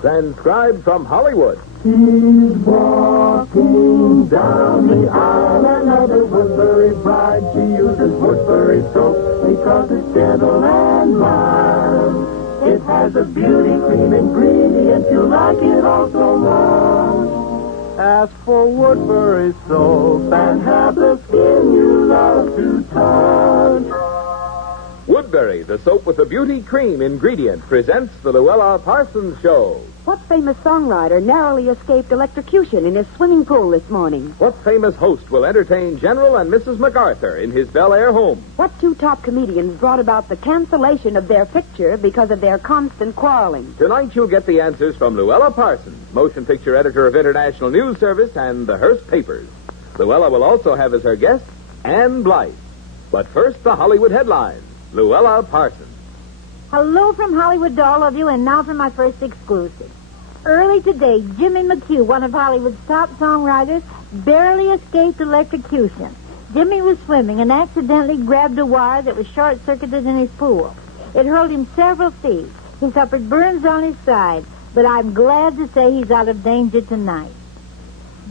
Transcribed from Hollywood. She's walking down the aisle, another Woodbury bride. She uses Woodbury soap because it's gentle and mild. It has a beauty cream ingredient, you'll like it all so much. Ask for Woodbury soap and have the skin you love to touch. Woodbury, the soap with the beauty cream ingredient, presents the Louella Parsons Show. What famous songwriter narrowly escaped electrocution in his swimming pool this morning? What famous host will entertain General and Mrs. MacArthur in his Bel Air home? What two top comedians brought about the cancellation of their picture because of their constant quarreling? Tonight you'll get the answers from Louella Parsons, motion picture editor of International News Service and the Hearst Papers. Louella will also have as her guest Ann Blythe. But first, the Hollywood headlines. Louella Parsons. Hello from Hollywood to all of you, and now for my first exclusive. Early today, Jimmy McHugh, one of Hollywood's top songwriters, barely escaped electrocution. Jimmy was swimming and accidentally grabbed a wire that was short-circuited in his pool. It hurled him several feet. He suffered burns on his side, but I'm glad to say he's out of danger tonight.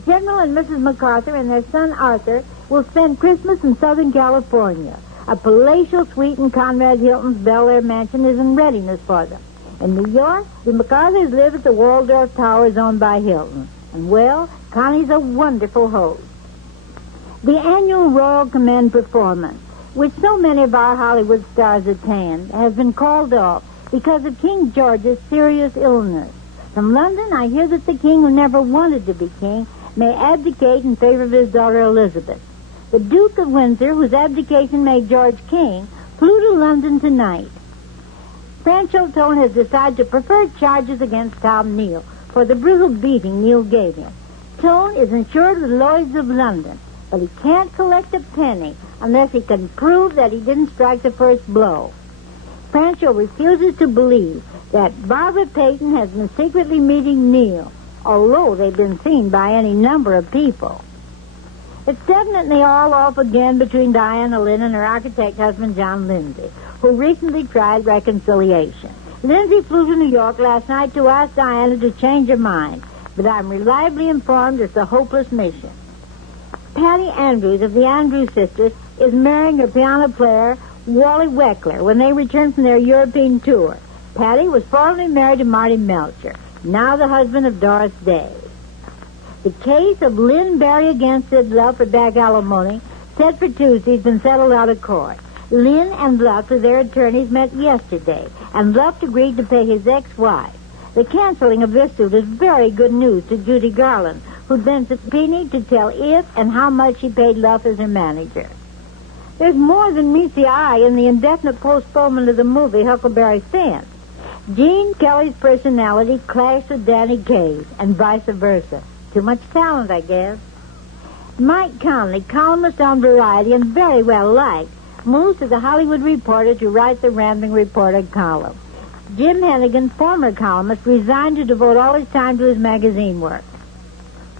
General and Mrs. MacArthur and their son Arthur will spend Christmas in Southern California. A palatial suite in Conrad Hilton's Bel Air mansion is in readiness for them. In New York, the MacArthurs live at the Waldorf Towers owned by Hilton. And, well, Connie's a wonderful host. The annual Royal Command performance, which so many of our Hollywood stars attend, has been called off because of King George's serious illness. From London, I hear that the king, who never wanted to be king, may abdicate in favor of his daughter Elizabeth. The Duke of Windsor, whose abdication made George king, flew to London tonight. Franchot Tone has decided to prefer charges against Tom Neal for the brutal beating Neal gave him. Tone is insured with Lloyd's of London, but he can't collect a penny unless he can prove that he didn't strike the first blow. Franchot refuses to believe that Barbara Payton has been secretly meeting Neal, although they've been seen by any number of people. It's definitely all off again between Diana Lynn and her architect husband, John Lindsay, who recently tried reconciliation. Lindsay flew to New York last night to ask Diana to change her mind, but I'm reliably informed it's a hopeless mission. Patty Andrews of the Andrews Sisters is marrying her piano player, Wally Weckler, when they return from their European tour. Patty was formerly married to Marty Melcher, now the husband of Doris Day. The case of Lynn Barry against Sid Luft for back alimony, set for Tuesday, has been settled out of court. Lynn and Luft, with their attorneys, met yesterday, and Luft agreed to pay his ex-wife. The canceling of this suit is very good news to Judy Garland, who'd been subpoenaed to tell if and how much she paid Luft as her manager. There's more than meets the eye in the indefinite postponement of the movie Huckleberry Finn. Gene Kelly's personality clashed with Danny Kaye's, and vice versa. Too much talent, I guess. Mike Conley, columnist on Variety and very well liked, moves to the Hollywood Reporter to write the Rambling Reporter column. Jim Hennigan, former columnist, resigned to devote all his time to his magazine work.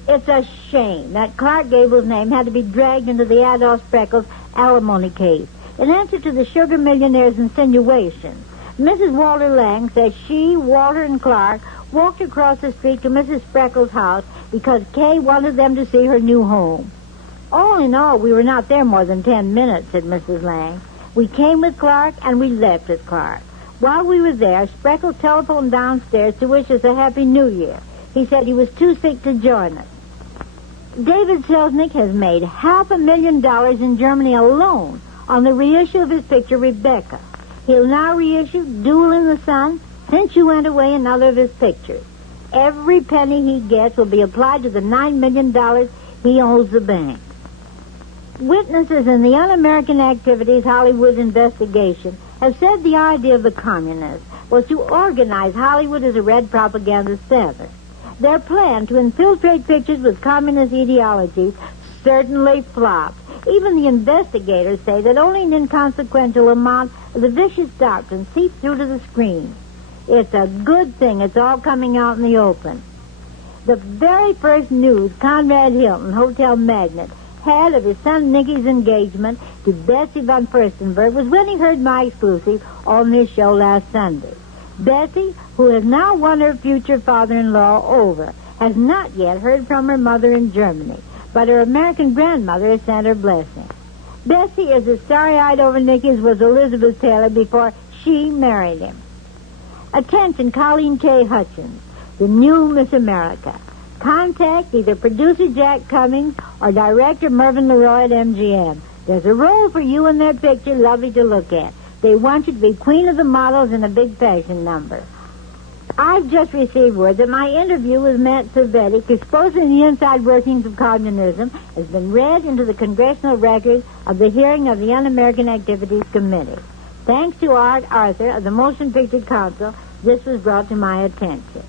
It's a shame that Clark Gable's name had to be dragged into the Adolph Spreckles alimony case in answer to the sugar millionaire's insinuations. Mrs. Walter Lang says she, Walter, and Clark walked across the street to Mrs. Spreckles' house because Kay wanted them to see her new home. All in all, we were not there more than 10 minutes, said Mrs. Lang. We came with Clark and we left with Clark. While we were there, Spreckles telephoned downstairs to wish us a Happy New Year. He said he was too sick to join us. David Selznick has made $500,000 in Germany alone on the reissue of his picture, Rebecca. He'll now reissue Duel in the Sun, Since You Went Away, and other of his pictures. Every penny he gets will be applied to the $9 million he owes the bank. Witnesses in the Un-American Activities Hollywood investigation have said the idea of the communists was to organize Hollywood as a red propaganda center. Their plan to infiltrate pictures with communist ideologies certainly flopped. Even the investigators say that only an inconsequential amount of the vicious doctrine seeps through to the screen. It's a good thing it's all coming out in the open. The very first news Conrad Hilton, hotel magnate, had of his son Nicky's engagement to Betsy von Furstenberg was when he heard my exclusive on this show last Sunday. Bessie, who has now won her future father-in-law over, has not yet heard from her mother in Germany, but her American grandmother has sent her blessing. Bessie is as starry-eyed over Nicky as was Elizabeth Taylor before she married him. Attention, Colleen K. Hutchins, the new Miss America. Contact either producer Jack Cummings or director Mervyn Leroy at MGM. There's a role for you in their picture, lovely to look at. They want you to be queen of the models in a big fashion number. I've just received word that my interview with Matt Cervetic, exposing the inside workings of communism, has been read into the congressional record of the hearing of the Un-American Activities Committee. Thanks to Art Arthur of the Motion Picture Council, this was brought to my attention.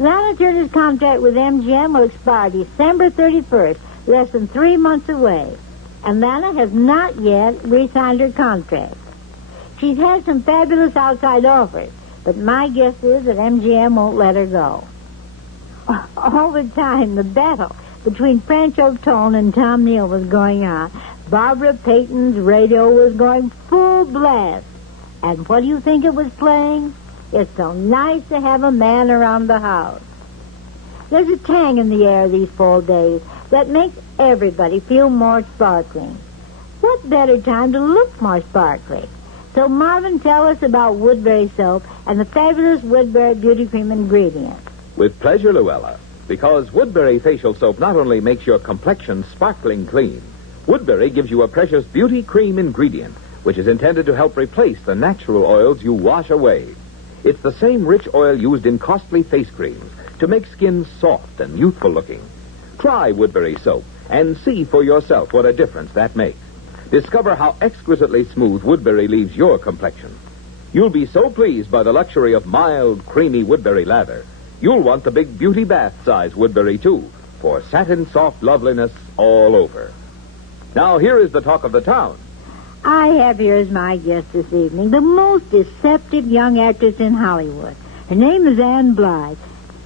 Lana Turner's contract with MGM will expire December 31st, less than 3 months away. And Lana has not yet re-signed her contract. She's had some fabulous outside offers, but my guess is that MGM won't let her go. All the time, the battle between Francho Tone and Tom Neal was going on. Barbara Payton's radio was going full blast. And what do you think it was playing? It's so nice to have a man around the house. There's a tang in the air these fall days that makes everybody feel more sparkling. What better time to look more sparkly? So Marvin, tell us about Woodbury soap and the fabulous Woodbury beauty cream ingredients. With pleasure, Louella. Because Woodbury facial soap not only makes your complexion sparkling clean, Woodbury gives you a precious beauty cream ingredient, which is intended to help replace the natural oils you wash away. It's the same rich oil used in costly face creams to make skin soft and youthful looking. Try Woodbury soap and see for yourself what a difference that makes. Discover how exquisitely smooth Woodbury leaves your complexion. You'll be so pleased by the luxury of mild, creamy Woodbury lather. You'll want the big beauty bath size Woodbury, too, for satin soft loveliness all over. Now, here is the talk of the town. I have here as my guest this evening the most deceptive young actress in Hollywood. Her name is Ann Blythe.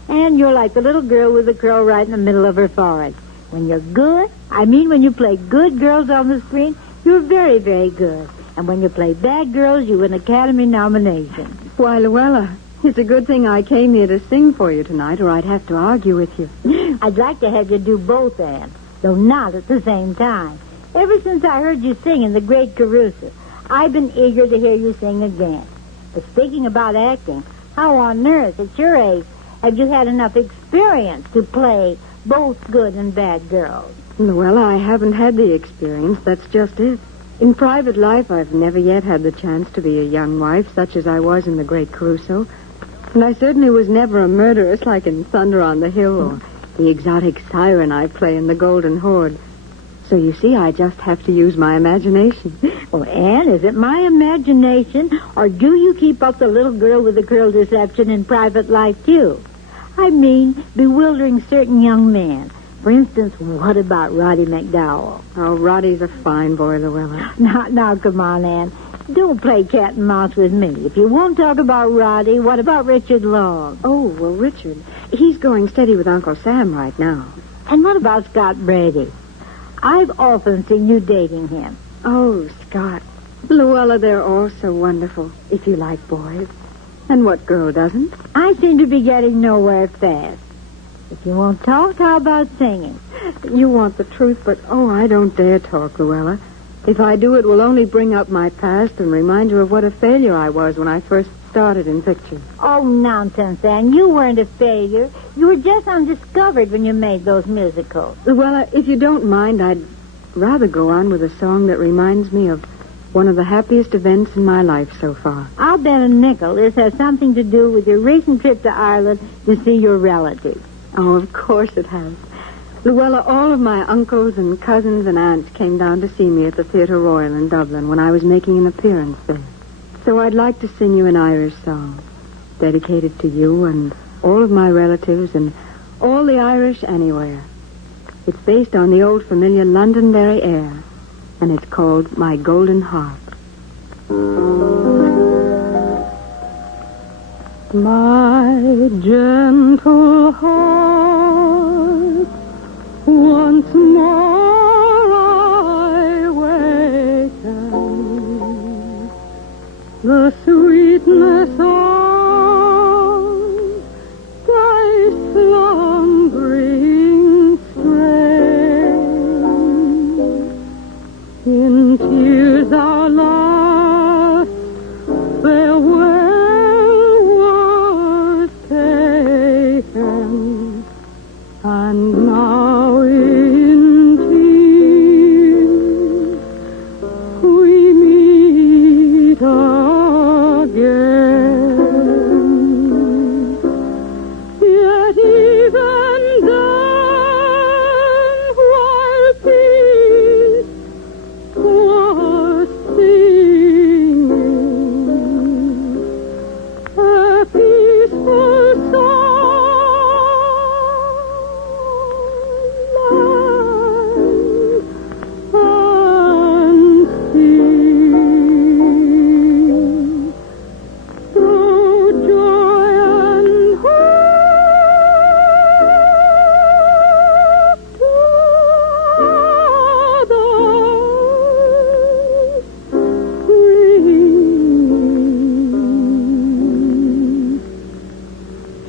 And you're like the little girl with the curl right in the middle of her forehead. When you're good, when you play good girls on the screen, you're very, very good. And when you play bad girls, you win Academy nominations. Why, Louella, it's a good thing I came here to sing for you tonight, or I'd have to argue with you. I'd like to have you do both, Ann, though not at the same time. Ever since I heard you sing in The Great Caruso, I've been eager to hear you sing again. But speaking about acting, how on earth, at your age, have you had enough experience to play both good and bad girls? Louella, I haven't had the experience. That's just it. In private life, I've never yet had the chance to be a young wife, such as I was in The Great Caruso. And I certainly was never a murderess like in Thunder on the Hill or the exotic siren I play in The Golden Horde. So you see, I just have to use my imagination. Well, Ann, is it my imagination, or do you keep up the little girl with the curl deception in private life, too? Bewildering certain young men. For instance, what about Roddy McDowell? Oh, Roddy's a fine boy, Louella. Now, come on, Ann. Don't play cat and mouse with me. If you won't talk about Roddy, what about Richard Long? Oh, well, Richard, he's going steady with Uncle Sam right now. And what about Scott Brady? I've often seen you dating him. Oh, Scott. Louella, they're all so wonderful, if you like boys. And what girl doesn't? I seem to be getting nowhere fast. If you won't talk, how about singing? You want the truth, but, I don't dare talk, Louella. If I do, it will only bring up my past and remind you of what a failure I was when I first started in pictures. Oh, nonsense, Ann. You weren't a failure. You were just undiscovered when you made those musicals. Louella, if you don't mind, I'd rather go on with a song that reminds me of one of the happiest events in my life so far. I'll bet a nickel this has something to do with your recent trip to Ireland to see your relatives. Oh, of course it has. Louella, all of my uncles and cousins and aunts came down to see me at the Theatre Royal in Dublin when I was making an appearance there. So I'd like to sing you an Irish song, dedicated to you and all of my relatives and all the Irish anywhere. It's based on the old familiar Londonderry air, and it's called My Golden Harp. My gentle heart, once more I waken. The sweetness of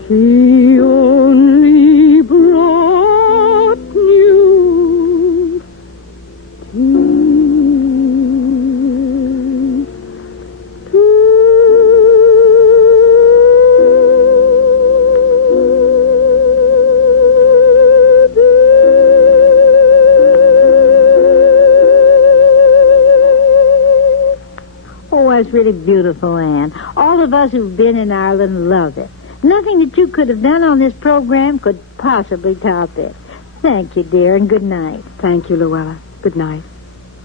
She only brought you Oh, that's really beautiful, Anne. All of us who've been in Ireland love it. Nothing that you could have done on this program could possibly top it. Thank you, dear, and good night. Thank you, Louella. Good night.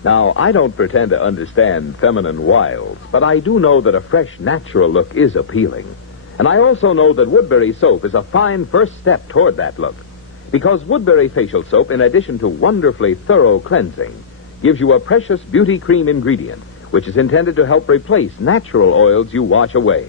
Now, I don't pretend to understand feminine wiles, but I do know that a fresh, natural look is appealing. And I also know that Woodbury soap is a fine first step toward that look. Because Woodbury facial soap, in addition to wonderfully thorough cleansing, gives you a precious beauty cream ingredient, which is intended to help replace natural oils you wash away.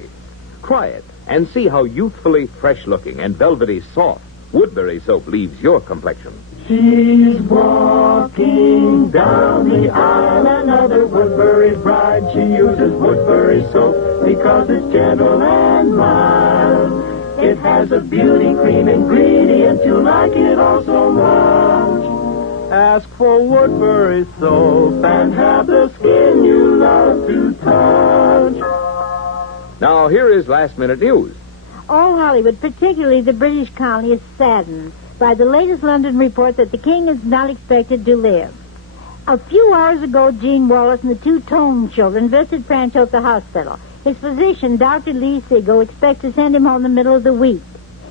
Try it and see how youthfully fresh-looking and velvety soft Woodbury soap leaves your complexion. She's walking down the aisle, another Woodbury bride. She uses Woodbury soap because it's gentle and mild. It has a beauty cream ingredient, you'll like it all so much. Ask for Woodbury soap and have the skin you love to touch. Now, here is last-minute news. All Hollywood, particularly the British colony, is saddened by the latest London report that the king is not expected to live. A few hours ago, Jean Wallace and the two Tone children visited Francho at the hospital. His physician, Dr. Lee Siegel, expects to send him home in the middle of the week.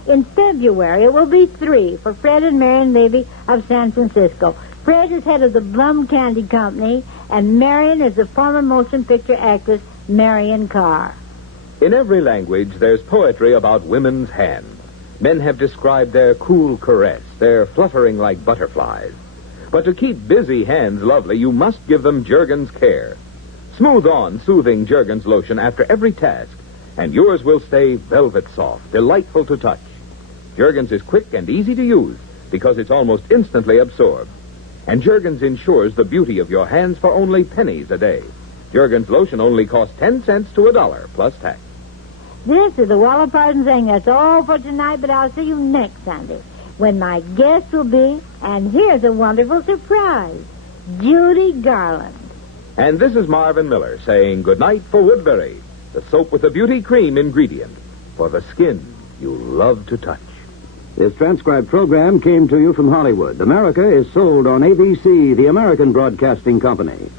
In February, it will be 3 for Fred and Marion Levy of San Francisco. Fred is head of the Blum Candy Company, and Marion is the former motion picture actress Marion Carr. In every language, there's poetry about women's hands. Men have described their cool caress, their fluttering like butterflies. But to keep busy hands lovely, you must give them Jergens Care. Smooth on soothing Jergens lotion after every task, and yours will stay velvet soft, delightful to touch. Jergens is quick and easy to use because it's almost instantly absorbed. And Jergens ensures the beauty of your hands for only pennies a day. Jergens lotion only costs 10 cents to $1 plus tax. This is the Louella Parsons saying that's all for tonight, but I'll see you next Sunday when my guest will be, and here's a wonderful surprise, Judy Garland. And this is Marvin Miller saying goodnight for Woodbury, the soap with the beauty cream ingredient for the skin you love to touch. This transcribed program came to you from Hollywood. America is sold on ABC, the American Broadcasting Company.